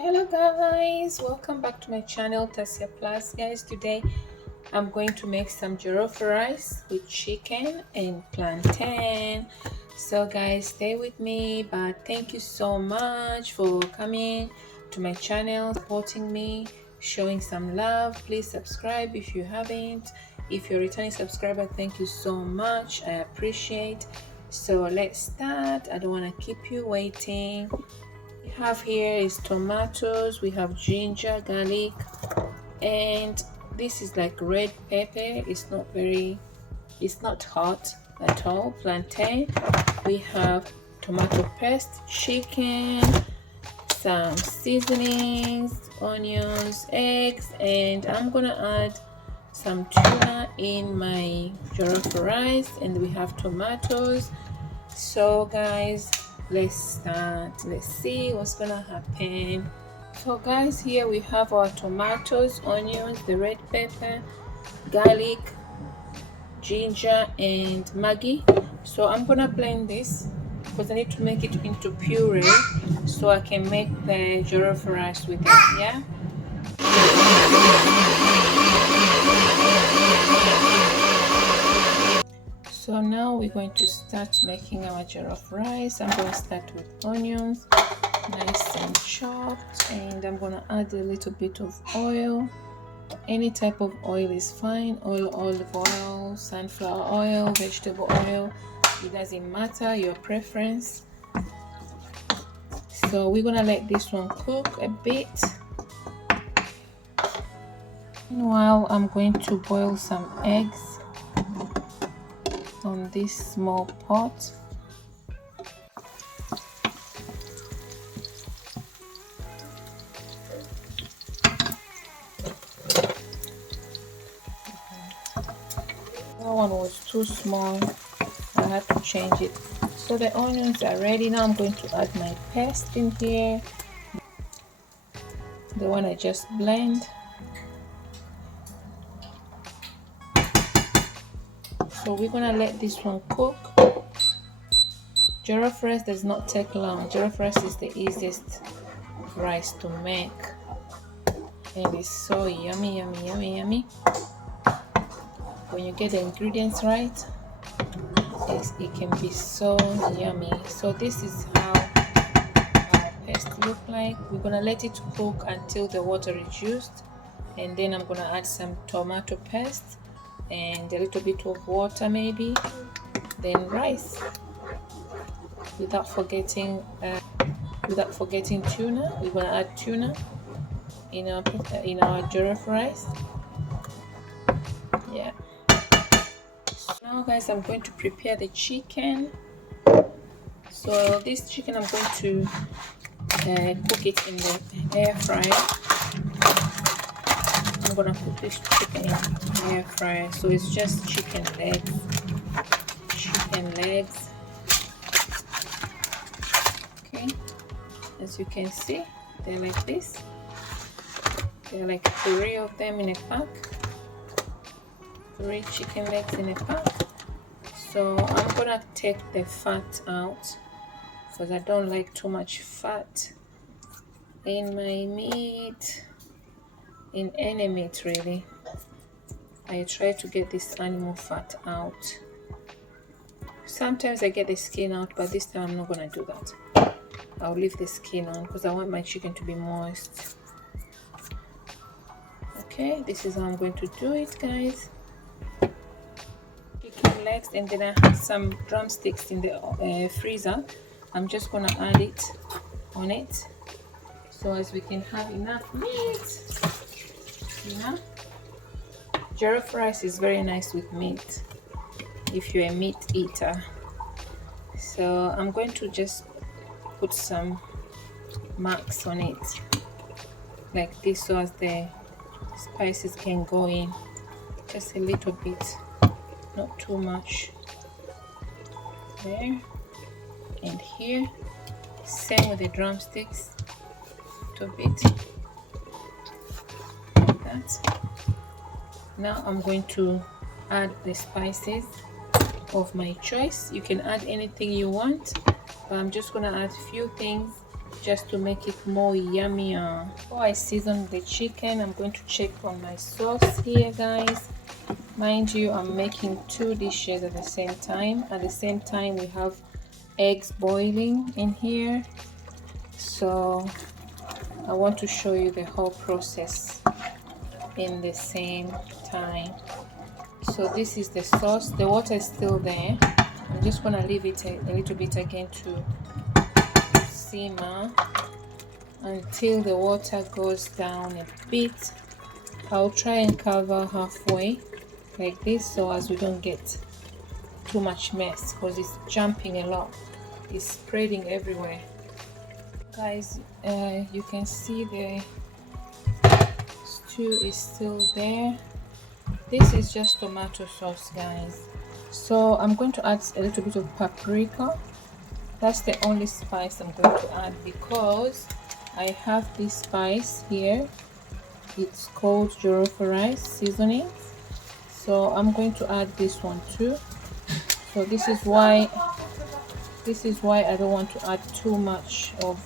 Hello guys, welcome back to my channel Tasia Plus. Guys, today I'm going to make some jollof rice with chicken and plantain. So guys, stay with me, but thank you so much for coming to my channel, supporting me, showing some love. Please subscribe if you haven't. If you're a returning subscriber, thank you so much, I appreciate. So let's start. I don't want to keep you waiting. We have here is tomatoes, we have ginger, garlic, and this is like red pepper. It's not hot at all. Plantain, we have tomato paste, chicken, some seasonings, onions, eggs, and I'm gonna add some tuna in my jollof rice, and we have tomatoes. So guys, let's start. Let's see what's gonna happen. So guys, here we have our tomatoes, onions, the red pepper, garlic, ginger, and Maggie. So I'm gonna blend this because I need to make it into puree so I can make the jollof rice with it. Yeah. So now we're going to start making our jollof rice. I'm going to start with onions, nice and chopped, and I'm going to add a little bit of oil. Any type of oil is fine. Oil, olive oil, sunflower oil, vegetable oil, it doesn't matter, your preference. So we're going to let this one cook a bit. Meanwhile, I'm going to boil some eggs on this small pot. That one was too small, I had to change it. So the onions are ready. Now I'm going to add my paste in here, the one I just blend. So we're gonna let this one cook. Jollof rice does not take long. Jollof rice is the easiest rice to make, and it's so yummy, yummy, yummy, yummy. When you get the ingredients right, it can be so yummy. So this is how our paste look like. We're gonna let it cook until the water reduced, and then I'm gonna add some tomato paste and a little bit of water maybe, then rice, without forgetting tuna. We're gonna add tuna in our jollof rice. Yeah. So now guys, I'm going to prepare the chicken. So this chicken, I'm going to cook it in the air fryer. I'm gonna put this chicken in the air fryer. So it's just chicken legs. Okay, as you can see, they're like this. They're like 3 of them in a pack. 3 chicken legs in a pack. So I'm gonna take the fat out because I don't like too much fat in my meat, in any meat really. I try to get this animal fat out. Sometimes I get the skin out, but this time I'm not gonna do that. I'll leave the skin on because I want my chicken to be moist. Okay, this is how I'm going to do it, guys. Chicken legs, and then I have some drumsticks in the freezer. I'm just gonna add it on it so as we can have enough meat. You know, jollof rice is very nice with meat if you're a meat eater. So I'm going to just put some marks on it like this so as the spices can go in, just a little bit, not too much. There and here, same with the drumsticks, a little bit like that. Now I'm going to add the spices of my choice. You can add anything you want, but I'm just gonna add a few things just to make it more yummier. Before I season the chicken, I'm going to check on my sauce here, guys. Mind you, I'm making 2 dishes at the same time. At the same time, we have eggs boiling in here, so I want to show you the whole process in the same time. So this is the sauce. The water is still there. I'm just gonna leave it a little bit again to simmer until the water goes down a bit. I'll try and cover halfway like this, so as we don't get too much mess, because it's jumping a lot, it's spreading everywhere. Guys, you can see the stew is still there. This is just tomato sauce, guys. So I'm going to add a little bit of paprika. That's the only spice I'm going to add, because I have this spice here. It's called Jollof Rice seasoning. So I'm going to add this one too. So this is why I don't want to add too much of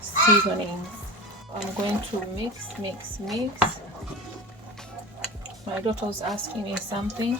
seasoning. I'm going to mix. My daughter was asking me something.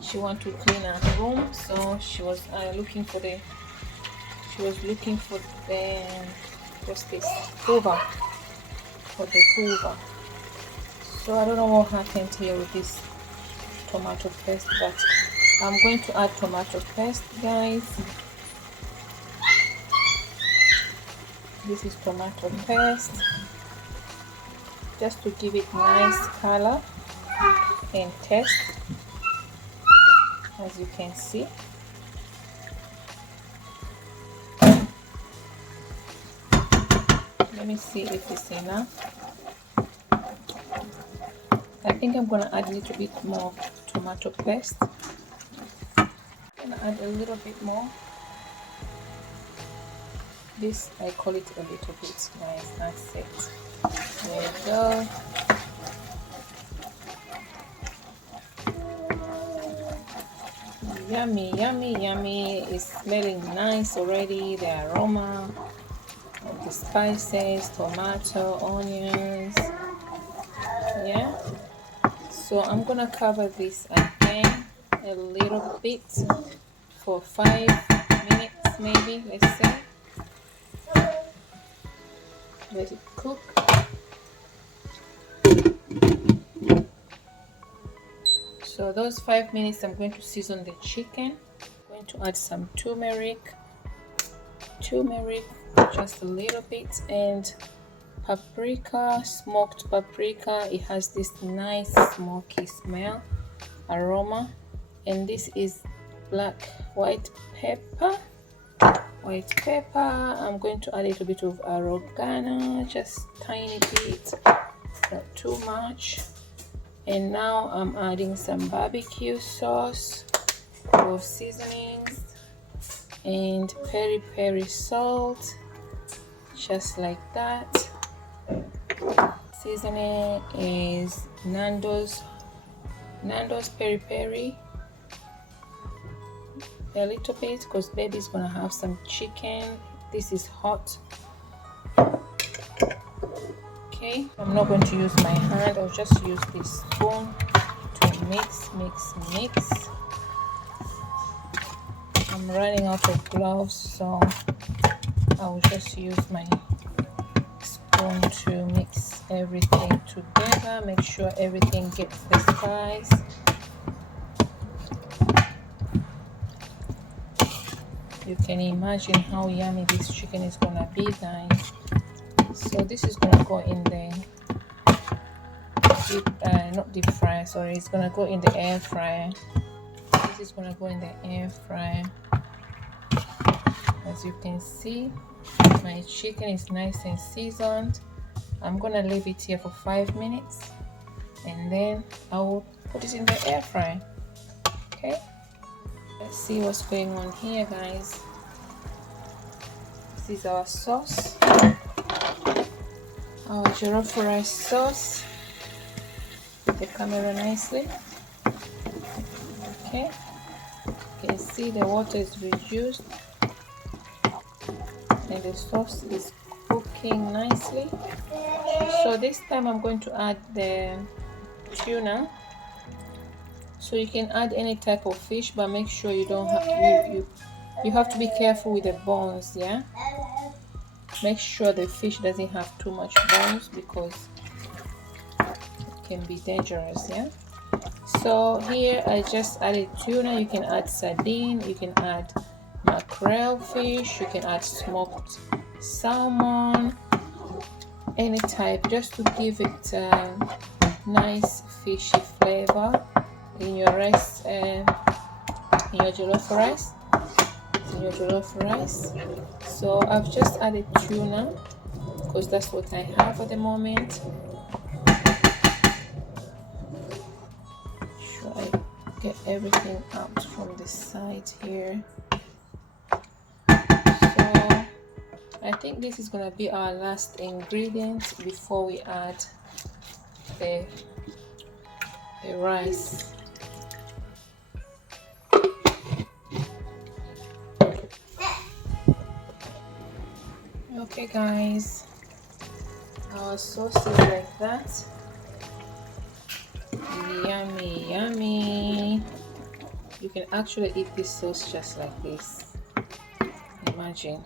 She wanted to clean her room, so she was looking for the what's this, hoover, for the hoover. So I don't know what happened here with this tomato paste, but I'm going to add tomato paste, guys. This is tomato paste, just to give it nice color and taste, as you can see. Let me see if it's enough. I think I'm gonna add a little bit more tomato paste. I'm gonna add a little bit more. This, I call it a little bit, guys. That's it. There we go. Yummy, yummy, yummy. It's smelling nice already. The aroma of the spices, tomato, onions. Yeah. So I'm gonna cover this again a little bit for 5 minutes, maybe, let's say. Let it cook. So those 5 minutes, I'm going to season the chicken. I'm going to add some turmeric, just a little bit, and paprika, smoked paprika. It has this nice smoky smell, aroma. And this is white pepper. I'm going to add a little bit of oregano, just tiny bit, not too much. And now I'm adding some barbecue sauce for seasonings and peri salt, just like that. Seasoning is Nando's peri, a little bit, because baby's gonna have some chicken. This is hot. Okay, I'm not going to use my hand, I'll just use this spoon to mix. I'm running out of gloves, so I'll just use my spoon to mix everything together. Make sure everything gets the spice. You can imagine how yummy this chicken is gonna be, guys. So this is gonna go in the not deep fryer, sorry, it's gonna go in the air fryer. This is gonna go in the air fryer. As you can see, my chicken is nice and seasoned. I'm gonna leave it here for 5 minutes, and then I will put it in the air fryer. Okay, let's see what's going on here, guys. This is our sauce, our Jollof Rice sauce. Put the camera nicely. Okay, you can see the water is reduced. and the sauce is cooking nicely. So this time I'm going to add the tuna. So you can add any type of fish, but make sure you don't have you have to be careful with the bones. Yeah, make sure the fish doesn't have too much bones because it can be dangerous. Yeah. So here I just added tuna. You can add sardine, you can add mackerel fish, you can add smoked salmon, any type, just to give it a nice fishy flavor in your rice, in your jollof rice. So I've just added tuna because that's what I have at the moment. Sure, I get everything out from the side here. So I think this is gonna be our last ingredient before we add the rice. Okay guys, our sauce is like that. Yummy, yummy. You can actually eat this sauce just like this. Imagine.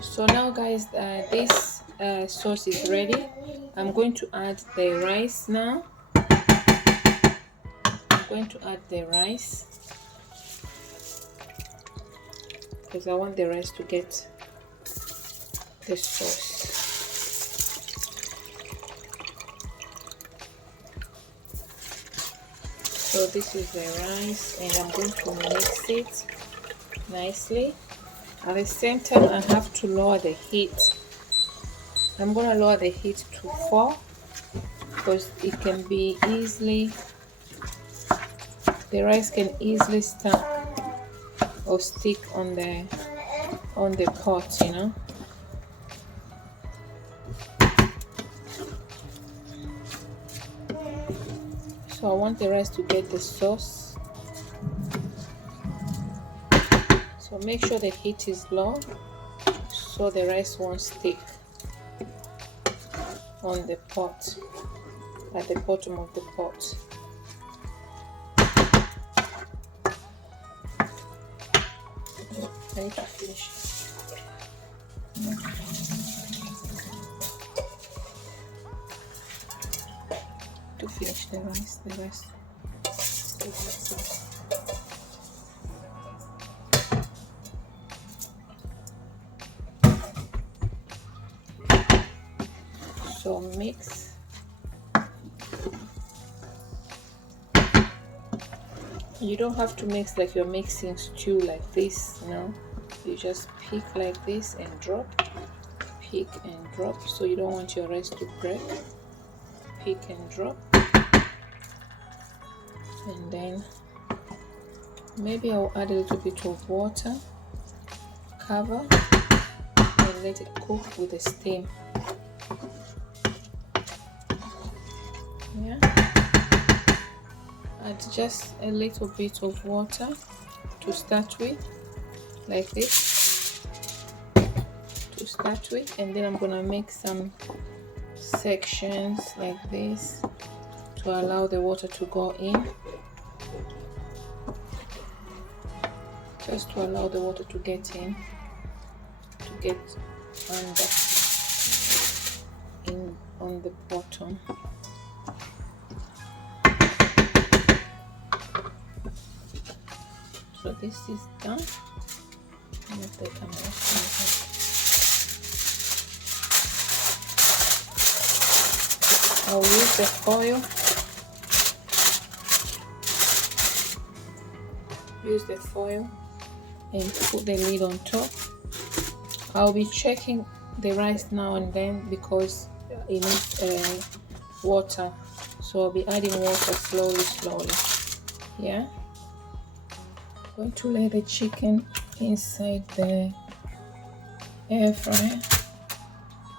So now guys, this sauce is ready. I'm going to add the rice now. I'm going to add the rice because I want the rice to get the sauce. So this is the rice and I'm going to mix it nicely. At the same time I have to lower the heat. I'm going to lower the heat to 4 because it can be easily, the rice can easily stuck or stick on the pot, you know. So I want the rice to get the sauce. So make sure the heat is low so the rice won't stick on the pot, at the bottom of the pot. I need to finish the rice. So mix. You don't have to mix like you're mixing stew like this, you know. You just pick like this and drop, pick and drop, so you don't want your rice to break. Pick and drop, and then maybe I'll add a little bit of water, cover and let it cook with the steam. Yeah, add just a little bit of water to start with, like this, to start with, and then I'm gonna make some sections like this to allow the water to go in, just to allow the water to get in, to get under in on the bottom. So this is done. Move the camera. I'll use the foil. Use the foil and put the lid on top. I'll be checking the rice now and then because it needs water. So I'll be adding water slowly. Yeah. I'm going to lay the chicken inside the air fryer.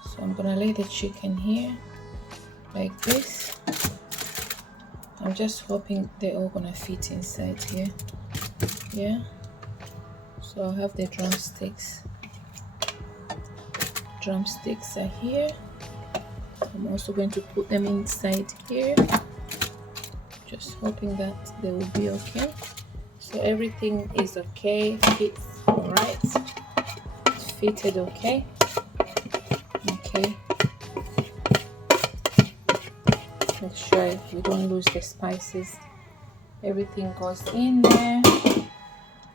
So I'm gonna lay the chicken here like this. I'm just hoping they're all gonna fit inside here. Yeah, so I have the drumsticks. drumsticks are here. I'm also going to put them inside here, just hoping that they will be okay. So everything is okay, fits all right, it's fitted okay. Okay, make sure you don't lose the spices. Everything goes in there.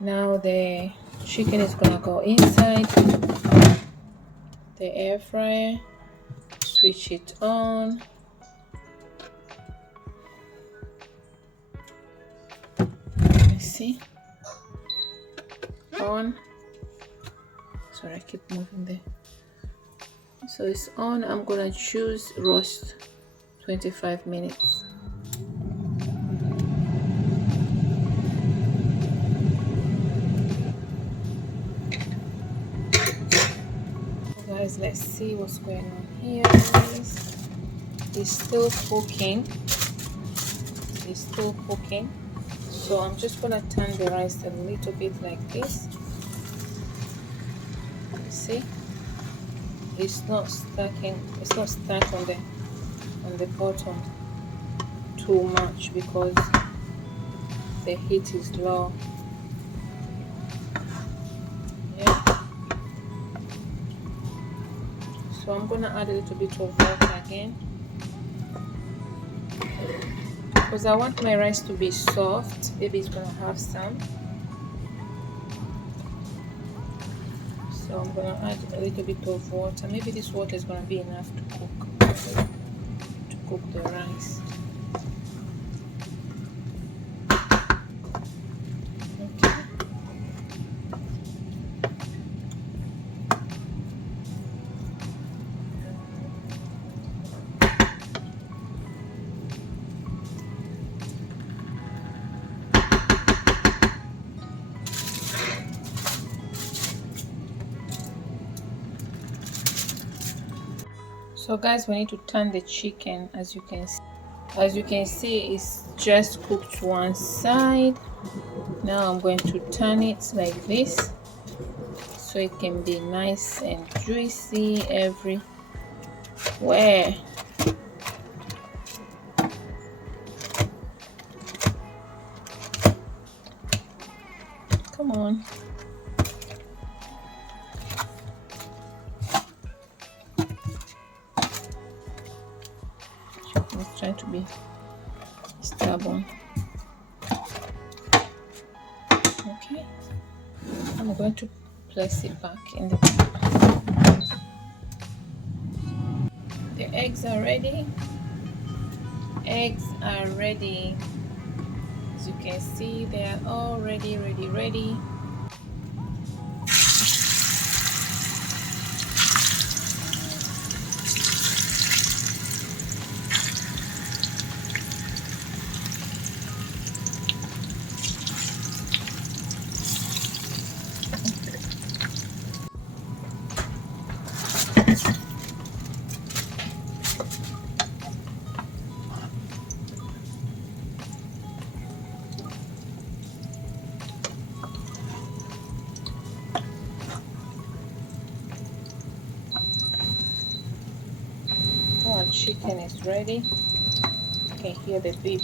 Now the chicken is gonna go inside the air fryer. Switch it on. Let me see. On. Sorry, I keep moving there. So it's on. I'm gonna choose roast 25 minutes. Guys, let's see what's going on here. It's still cooking. It's still cooking. So I'm just gonna turn the rice a little bit like this. See, it's not stacking. It's not stuck on the bottom too much because the heat is low. Yeah. So I'm gonna add a little bit of water again because I want my rice to be soft. Maybe it's gonna have some. So I'm gonna add a little bit of water. Maybe this water is gonna be enough to cook the rice. Okay. So guys, we need to turn the chicken. As you can see, it's just cooked one side. Now I'm going to turn it like this so it can be nice and juicy everywhere. Come on. Let's try to be stubborn. Okay, I'm going to place it back in the pan. The eggs are ready. Eggs are ready. As you can see, they are all ready. Our chicken is ready. You can hear the beep.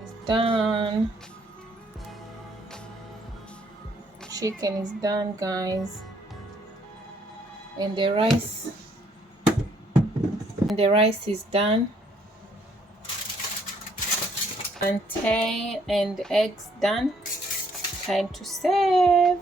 It's done. Chicken is done, guys. And the rice is done. Plantain and eggs done. Time to serve.